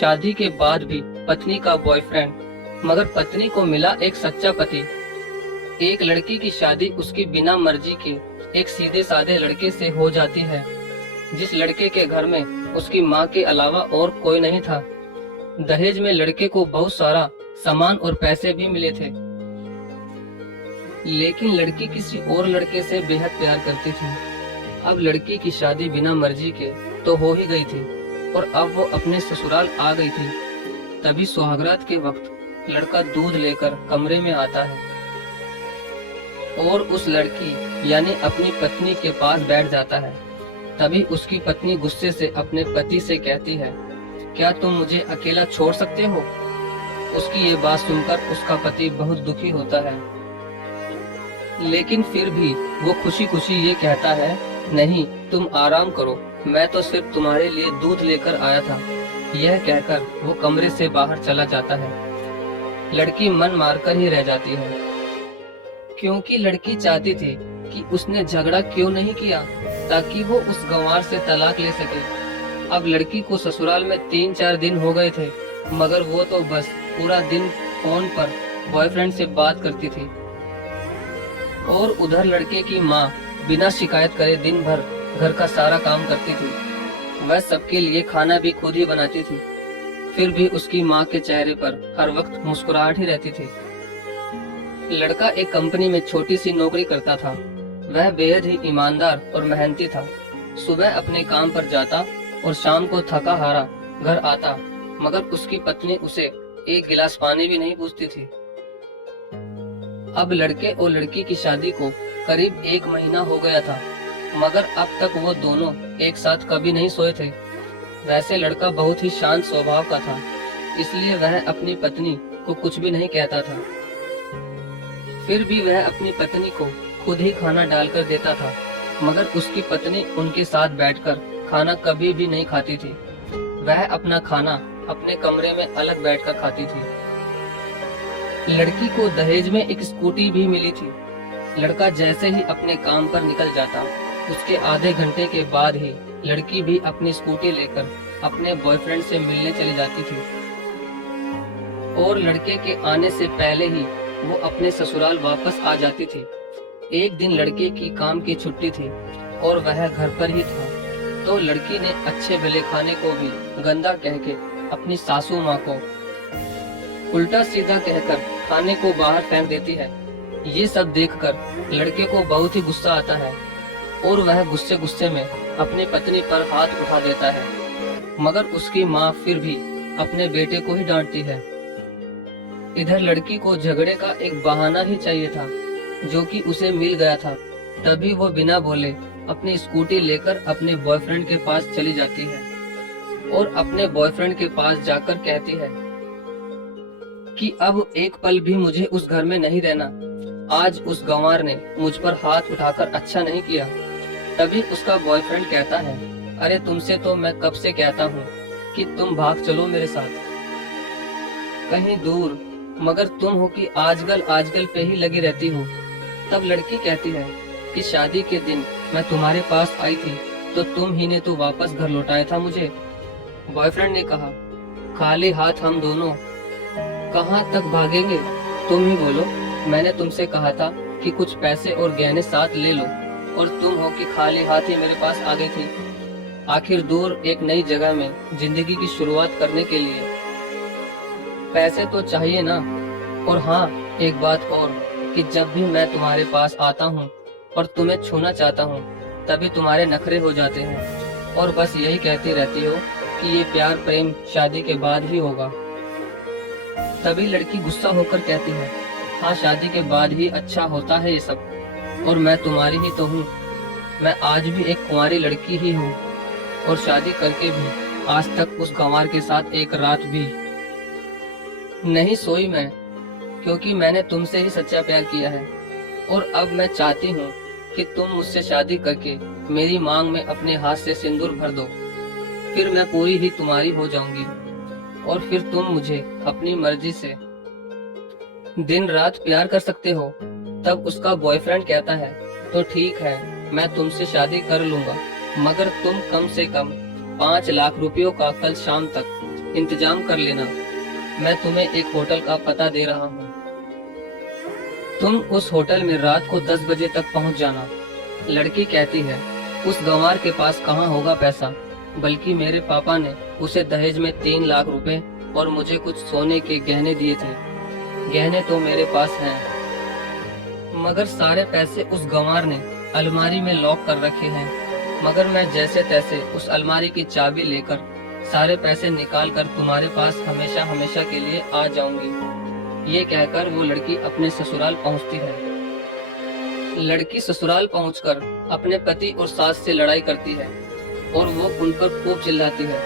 शादी के बाद भी पत्नी का बॉयफ्रेंड, मगर पत्नी को मिला एक सच्चा पति। एक लड़की की शादी उसकी बिना मर्जी के एक सीधे साधे लड़के से हो जाती है, जिस लड़के के घर में उसकी माँ के अलावा और कोई नहीं था। दहेज में लड़के को बहुत सारा सामान और पैसे भी मिले थे, लेकिन लड़की किसी और लड़के से बेहद प्यार करती थी। अब लड़की की शादी बिना मर्जी के तो हो ही गई थी और अब वो अपने ससुराल आ गई थी। तभी सुहागरात के वक्त लड़का दूध लेकर कमरे में आता है और उस लड़की यानी अपनी पत्नी के पास बैठ जाता है। तभी उसकी पत्नी गुस्से से अपने पति से कहती है, क्या तुम मुझे अकेला छोड़ सकते हो? उसकी ये बात सुनकर उसका पति बहुत दुखी होता है, लेकिन फिर भी वो खुशी खुशी ये कहता है, नहीं तुम आराम करो, मैं तो सिर्फ तुम्हारे लिए दूध लेकर आया था। यह कहकर वो कमरे से बाहर चला जाता है। लड़की मन मारकर ही रह जाती है, क्योंकि लड़की चाहती थी कि उसने झगड़ा क्यों नहीं किया ताकि वो उस गंवार से तलाक ले सके। अब लड़की को ससुराल में 3-4 दिन हो गए थे, मगर वो तो बस पूरा दिन फोन पर बॉयफ्रेंड से बात करती थी और उधर लड़के की माँ बिना शिकायत करे दिन भर घर का सारा काम करती थी। वह सबके लिए खाना भी खुद ही बनाती थी, फिर भी उसकी माँ के चेहरे पर हर वक्त मुस्कुराहट ही रहती थी। लड़का एक कंपनी में छोटी सी नौकरी करता था। वह बेहद ही ईमानदार और मेहनती था। सुबह अपने काम पर जाता और शाम को थका हारा घर आता, मगर उसकी पत्नी उसे एक गिलास पानी भी नहीं पूछती थी। अब लड़के और लड़की की शादी को करीब 1 महीना हो गया था, मगर अब तक वो दोनों एक साथ कभी नहीं सोए थे। वैसे लड़का बहुत ही शांत स्वभाव का था, इसलिए वह अपनी पत्नी को कुछ भी नहीं कहता था। फिर भी वह अपनी पत्नी को खुद ही खाना डालकर देता था, मगर उसकी पत्नी उनके साथ बैठकर खाना कभी भी नहीं खाती थी। वह अपना खाना अपने कमरे में अलग बैठकर खाती थी। लड़की को दहेज में एक स्कूटी भी मिली थी। लड़का जैसे ही अपने काम पर निकल जाता, उसके आधे घंटे के बाद ही लड़की भी अपनी स्कूटी लेकर अपने बॉयफ्रेंड से मिलने चली जाती थी और लड़के के आने से पहले ही वो अपने ससुराल वापस आ जाती थी। एक दिन लड़के की काम की छुट्टी थी और वह घर पर ही था, तो लड़की ने अच्छे भले खाने को भी गंदा कह के अपनी सासू माँ को उल्टा सीधा कहकर खाने को बाहर फेंक देती है। ये सब देखकर लड़के को बहुत ही गुस्सा आता है और वह गुस्से गुस्से में अपनी पत्नी पर हाथ उठा देता है, मगर उसकी माँ फिर भी अपने बेटे को ही डांटती है। इधर लड़की को झगड़े का एक बहाना ही चाहिए था, जो कि उसे मिल गया था। तभी वो बिना बोले अपनी स्कूटी लेकर अपने बॉयफ्रेंड के पास चली जाती है और अपने बॉयफ्रेंड के पास जाकर कहती है कि अब एक पल भी मुझे उस घर में नहीं रहना। आज उस गंवार ने मुझ पर हाथ उठाकर अच्छा नहीं किया। तभी उसका बॉयफ्रेंड कहता है, अरे तुमसे तो मैं कब से कहता हूँ कि तुम भाग चलो मेरे साथ कहीं दूर, मगर तुम हो कि आजकल पे ही लगी रहती हो। तब लड़की कहती है कि शादी के दिन मैं तुम्हारे पास आई थी तो तुम ही ने तो वापस घर लौटाया था मुझे। बॉयफ्रेंड ने कहा, खाली हाथ हम दोनों कहाँ तक भागेंगे? तुम ही बोलो, मैंने तुमसे कहा था कि कुछ पैसे और गहने साथ ले लो और तुम हो कि खाली हाथ ही मेरे पास आ गई थी। आखिर दूर एक नई जगह में जिंदगी की शुरुआत करने के लिए पैसे तो चाहिए ना। और हाँ, एक बात और कि जब भी मैं तुम्हारे पास आता हूँ और तुम्हें छूना चाहता हूँ, तभी तुम्हारे नखरे हो जाते हैं और बस यही कहती रहती हो कि ये प्यार प्रेम शादी के बाद ही होगा। तभी लड़की गुस्सा होकर कहती है, हाँ शादी के बाद ही अच्छा होता है ये सब, और मैं तुम्हारी ही तो हूँ। मैं आज भी एक कुंवारी लड़की ही हूँ और शादी करके भी आज तक उस गंवार के साथ एक रात भी नहीं सोई मैं, क्योंकि मैंने तुमसे ही सच्चा प्यार किया है। और अब मैं चाहती हूँ कि तुम मुझसे शादी करके मेरी मांग में अपने हाथ से सिंदूर भर दो, फिर मैं पूरी ही तुम्हारी हो जाऊंगी और फिर तुम मुझे अपनी मर्जी से दिन रात प्यार कर सकते हो। तब उसका बॉयफ्रेंड कहता है, तो ठीक है, मैं तुमसे शादी कर लूंगा, मगर तुम कम से कम 5 लाख रुपयों का कल शाम तक इंतजाम कर लेना, मैं तुम्हें एक होटल का पता दे रहा हूँ। तुम उस होटल में रात को 10 बजे तक पहुँच जाना। लड़की कहती है, उस गंवार के पास कहाँ होगा पैसा, बल्कि मेरे पापा ने उसे दहेज में 3 लाख रुपए और मुझे कुछ सोने के गहने दिए थे। गहने तो मेरे पास हैं, मगर सारे पैसे उस गंवार ने अलमारी में लॉक कर रखे हैं। मगर मैं जैसे तैसे उस अलमारी की चाबी लेकर सारे पैसे निकाल कर तुम्हारे पास हमेशा हमेशा के लिए आ जाऊंगी। ये कहकर वो लड़की अपने ससुराल पहुंचती है। लड़की ससुराल पहुंचकर अपने पति और सास से लड़ाई करती है और वो उन पर खूब चिल्लाती है,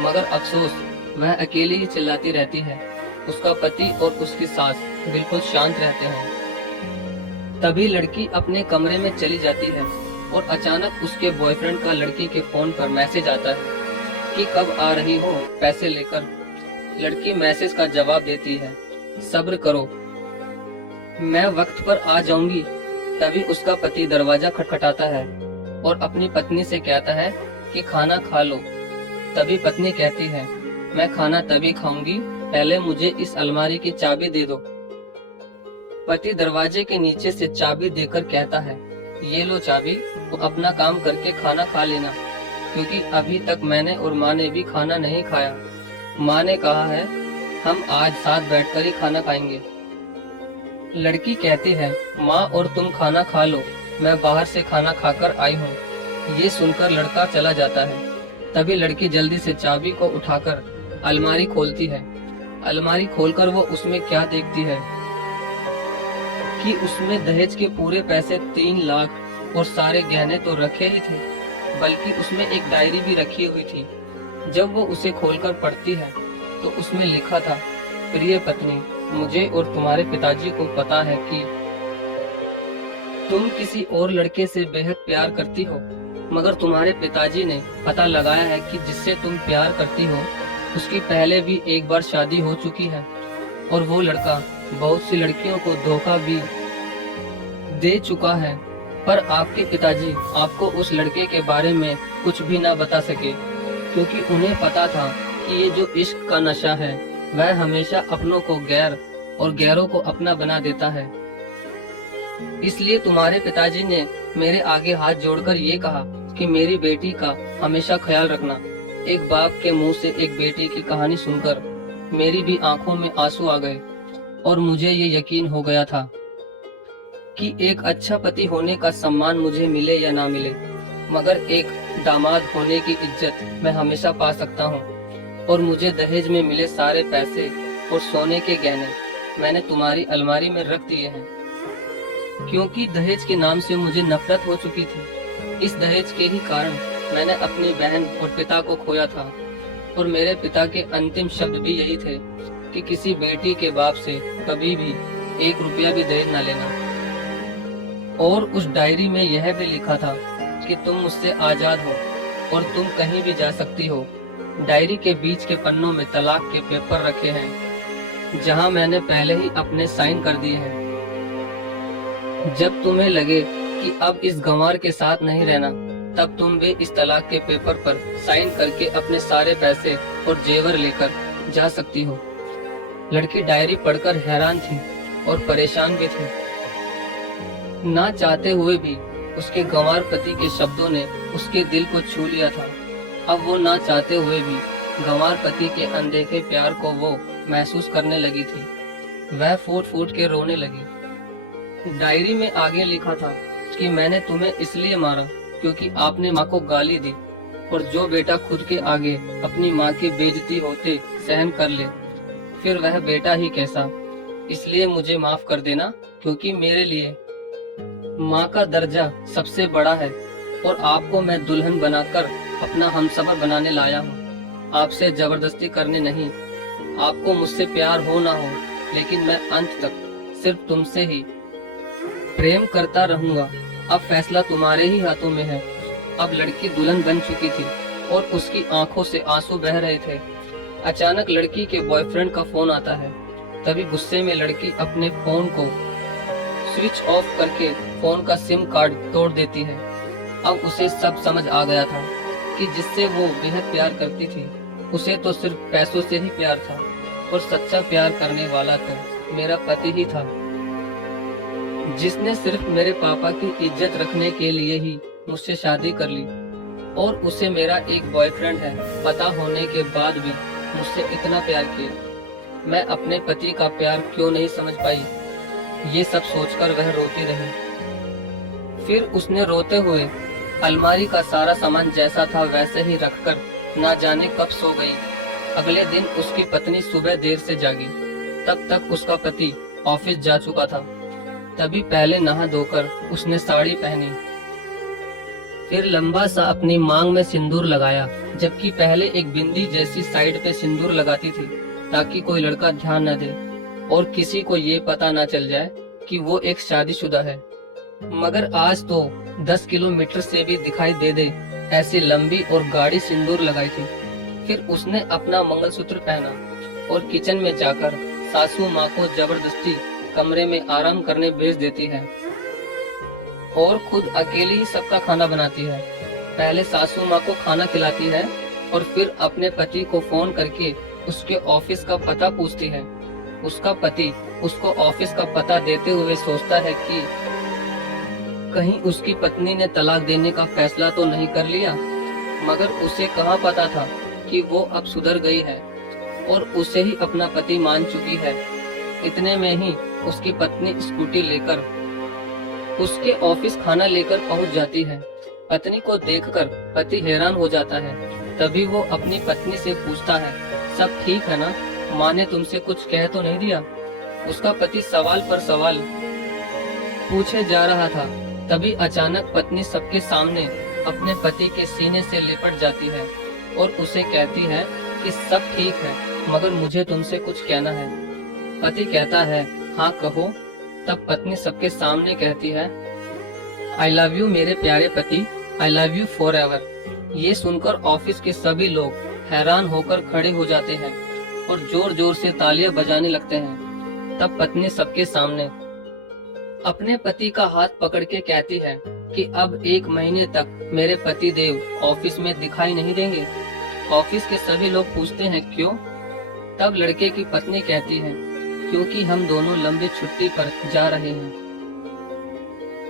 मगर अफसोस वह अकेली ही चिल्लाती रहती है। उसका पति और उसकी सास बिल्कुल शांत रहते हैं। तभी लड़की अपने कमरे में चली जाती है और अचानक उसके बॉयफ्रेंड का लड़की के फोन पर मैसेज आता है कि कब आ रही हो पैसे लेकर। लड़की मैसेज का जवाब देती है, सब्र करो, मैं वक्त पर आ जाऊंगी। तभी उसका पति दरवाजा खटखटाता है और अपनी पत्नी से कहता है कि खाना खा लो। तभी पत्नी कहती है, मैं खाना तभी खाऊंगी, पहले मुझे इस अलमारी की चाबी दे दो। पति दरवाजे के नीचे से चाबी देकर कहता है, ये लो चाबी, तो अपना काम करके खाना खा लेना, क्योंकि अभी तक मैंने और माँ ने भी खाना नहीं खाया। माँ ने कहा है हम आज साथ बैठकर ही खाना खाएंगे। लड़की कहती है, माँ और तुम खाना खा लो, मैं बाहर से खाना खाकर आई हूँ। ये सुनकर लड़का चला जाता है। तभी लड़की जल्दी से चाबी को उठाकर अलमारी खोलती है। अलमारी खोलकर वो उसमें क्या देखती है कि उसमें दहेज के पूरे पैसे 3 लाख और सारे गहने तो रखे ही थे, बल्कि उसमें एक डायरी भी रखी हुई थी। जब वो उसे खोलकर पढ़ती है तो उसमें लिखा था, प्रिय पत्नी, मुझे और तुम्हारे पिताजी को पता है कि तुम किसी और लड़के से बेहद प्यार करती हो, मगर तुम्हारे पिताजी ने पता लगाया है कि जिससे तुम प्यार करती हो उसकी पहले भी एक बार शादी हो चुकी है और वो लड़का बहुत सी लड़कियों को धोखा भी दे चुका है। पर आपके पिताजी आपको उस लड़के के बारे में कुछ भी ना बता सके, क्योंकि उन्हें पता था कि ये जो इश्क का नशा है वह हमेशा अपनों को गैर और गैरों को अपना बना देता है। इसलिए तुम्हारे पिताजी ने मेरे आगे हाथ जोड़कर ये कहा कि मेरी बेटी का हमेशा ख्याल रखना। एक बाप के मुंह से एक बेटी की कहानी सुनकर मेरी भी आंखों में आंसू आ गए और मुझे ये यकीन हो गया था कि एक अच्छा पति होने का सम्मान मुझे मिले या ना मिले, मगर एक दामाद होने की इज्जत मैं हमेशा पा सकता हूँ। और मुझे दहेज में मिले सारे पैसे और सोने के गहने मैंने तुम्हारी अलमारी में रख दिए हैं, क्योंकि दहेज के नाम से मुझे नफरत हो चुकी थी। इस दहेज के ही कारण मैंने अपनी बहन और पिता को खोया था, और मेरे पिता के अंतिम शब्द भी यही थे कि किसी बेटी के बाप से कभी भी 1 रुपया भी दहेज न लेना। और उस डायरी में यह भी लिखा था कि तुम मुझसे आजाद हो और तुम कहीं भी जा सकती हो। डायरी के बीच के पन्नों में तलाक के पेपर रखे हैं, जहां मैंने पहले ही अपने साइन कर दिए हैं। जब तुम्हें लगे कि अब इस गंवार के साथ नहीं रहना, तब तुम भी इस तलाक के पेपर पर साइन करके अपने सारे पैसे और जेवर लेकर जा सकती हो। लड़की डायरी पढ़कर हैरान थी और परेशान भी थी। ना चाहते हुए भी उसके गंवार पति के शब्दों ने उसके दिल को छू लिया था। अब वो ना चाहते हुए भी गंवार पति के अनदेखे प्यार को वो महसूस करने लगी थी। वह फूट फूट के रोने लगी। डायरी में आगे लिखा था कि मैंने तुम्हें इसलिए मारा क्योंकि आपने माँ को गाली दी, और जो बेटा खुद के आगे अपनी माँ की बेइज्जती होते सहन कर ले, फिर वह बेटा ही कैसा। इसलिए मुझे माफ कर देना, क्योंकि मेरे लिए माँ का दर्जा सबसे बड़ा है, और आपको मैं दुल्हन बनाकर अपना हमसफर बनाने लाया हूँ। आपसे जबरदस्ती करने नहीं। आपको मुझसे प्यार हो ना हो, लेकिन मैं अंत तक सिर्फ तुमसे ही प्रेम करता रहूंगा। अब फैसला तुम्हारे ही हाथों में है। अब लड़की दुल्हन बन चुकी थी और उसकी आंखों से आंसू बह रहे थे। अचानक लड़की के बॉयफ्रेंड का फोन आता है। तभी गुस्से में लड़की अपने फोन को स्विच ऑफ करके फोन का सिम कार्ड तोड़ देती है। अब उसे सब समझ आ गया था कि जिससे वो बेहद प्यार करती थी उसे तो सिर्फ पैसों से ही प्यार था और सच्चा प्यार करने वाला तो मेरा पति ही था, जिसने सिर्फ मेरे पापा की इज्जत रखने के लिए ही मुझसे शादी कर ली। और उसे मेरा एक बॉयफ्रेंड है पता होने के बाद भी मुझसे इतना प्यार किया। मैं अपने पति का प्यार क्यों नहीं समझ पाई, ये सब सोचकर वह रोती रही। फिर उसने रोते हुए अलमारी का सारा सामान जैसा था वैसे ही रखकर ना जाने कब सो गई। अगले दिन उसकी पत्नी सुबह देर से जागी, तब तक उसका पति ऑफिस जा चुका था। तभी पहले नहा धोकर उसने साड़ी पहनी, फिर लंबा सा अपनी मांग में सिंदूर लगाया, जबकि पहले एक बिंदी जैसी साइड पे सिंदूर लगाती थी ताकि कोई लड़का ध्यान न दे और किसी को ये पता न चल जाए कि वो एक शादीशुदा है। मगर आज तो 10 किलोमीटर से भी दिखाई दे ऐसी लंबी और गाढ़ी सिंदूर लगाई थी। फिर उसने अपना मंगलसूत्र पहना और किचन में जाकर सासू माँ को जबरदस्ती कमरे में आराम करने भेज देती है और खुद अकेली ही सबका खाना बनाती है। पहले सासू माँ को खाना खिलाती है और फिर अपने पति को फोन करके उसके ऑफिस का पता पूछती है। उसका पति उसको ऑफिस का पता देते हुए सोचता है कि कहीं उसकी पत्नी ने तलाक देने का फैसला तो नहीं कर लिया, मगर उसे कहाँ पता था कि वो अब सुधर गई है और उसे ही अपना पति मान चुकी है। इतने में ही उसकी पत्नी स्कूटी लेकर उसके ऑफिस खाना लेकर पहुंच जाती है। पत्नी को देखकर पति हैरान हो जाता है। तभी वो अपनी पत्नी से पूछता है, सब ठीक है ना, माँ ने तुमसे कुछ कह तो नहीं दिया? उसका पति सवाल पर सवाल पूछे जा रहा था। तभी अचानक पत्नी सबके सामने अपने पति के सीने से लिपट जाती है और उसे कहती है कि सब ठीक है, मगर मुझे तुमसे कुछ कहना है। पति कहता है, हाँ कहो। तब पत्नी सबके सामने कहती है, आई लव यू मेरे प्यारे पति, I love you for ever. ये सुनकर ऑफिस के सभी लोग हैरान होकर खड़े हो जाते हैं और जोर जोर से तालियां बजाने लगते हैं। तब पत्नी सबके सामने अपने पति का हाथ पकड़ के कहती है कि अब 1 महीने तक मेरे पति देव ऑफिस में दिखाई नहीं देंगे। ऑफिस के सभी लोग पूछते हैं क्यों? तब लड़के की पत्नी कहती है, क्योंकि हम दोनों लंबी छुट्टी पर जा रहे हैं।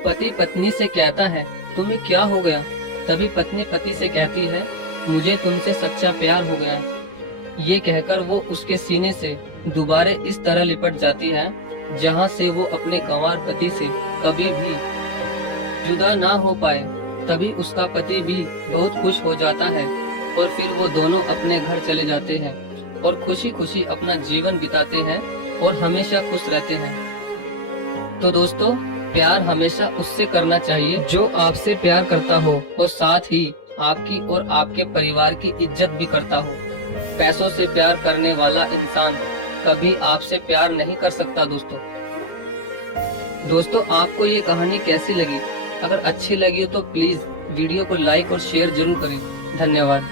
पति पत्नी से कहता है, तुम्हें क्या हो गया? तभी पत्नी पति से कहती है, मुझे तुमसे सच्चा प्यार हो गया। ये कहकर वो उसके सीने से दोबारा इस तरह लिपट जाती है जहाँ से वो अपने गंवार पति से कभी भी जुदा ना हो पाए। तभी उसका पति भी बहुत खुश हो जाता है और फिर वो दोनों अपने घर चले जाते हैं और खुशी खुशी अपना जीवन बिताते हैं और हमेशा खुश रहते हैं। तो दोस्तों, प्यार हमेशा उससे करना चाहिए जो आपसे प्यार करता हो और साथ ही आपकी और आपके परिवार की इज्जत भी करता हो। पैसों से प्यार करने वाला इंसान कभी आपसे प्यार नहीं कर सकता। दोस्तों आपको ये कहानी कैसी लगी? अगर अच्छी लगी हो तो प्लीज वीडियो को लाइक और शेयर जरूर करें। धन्यवाद।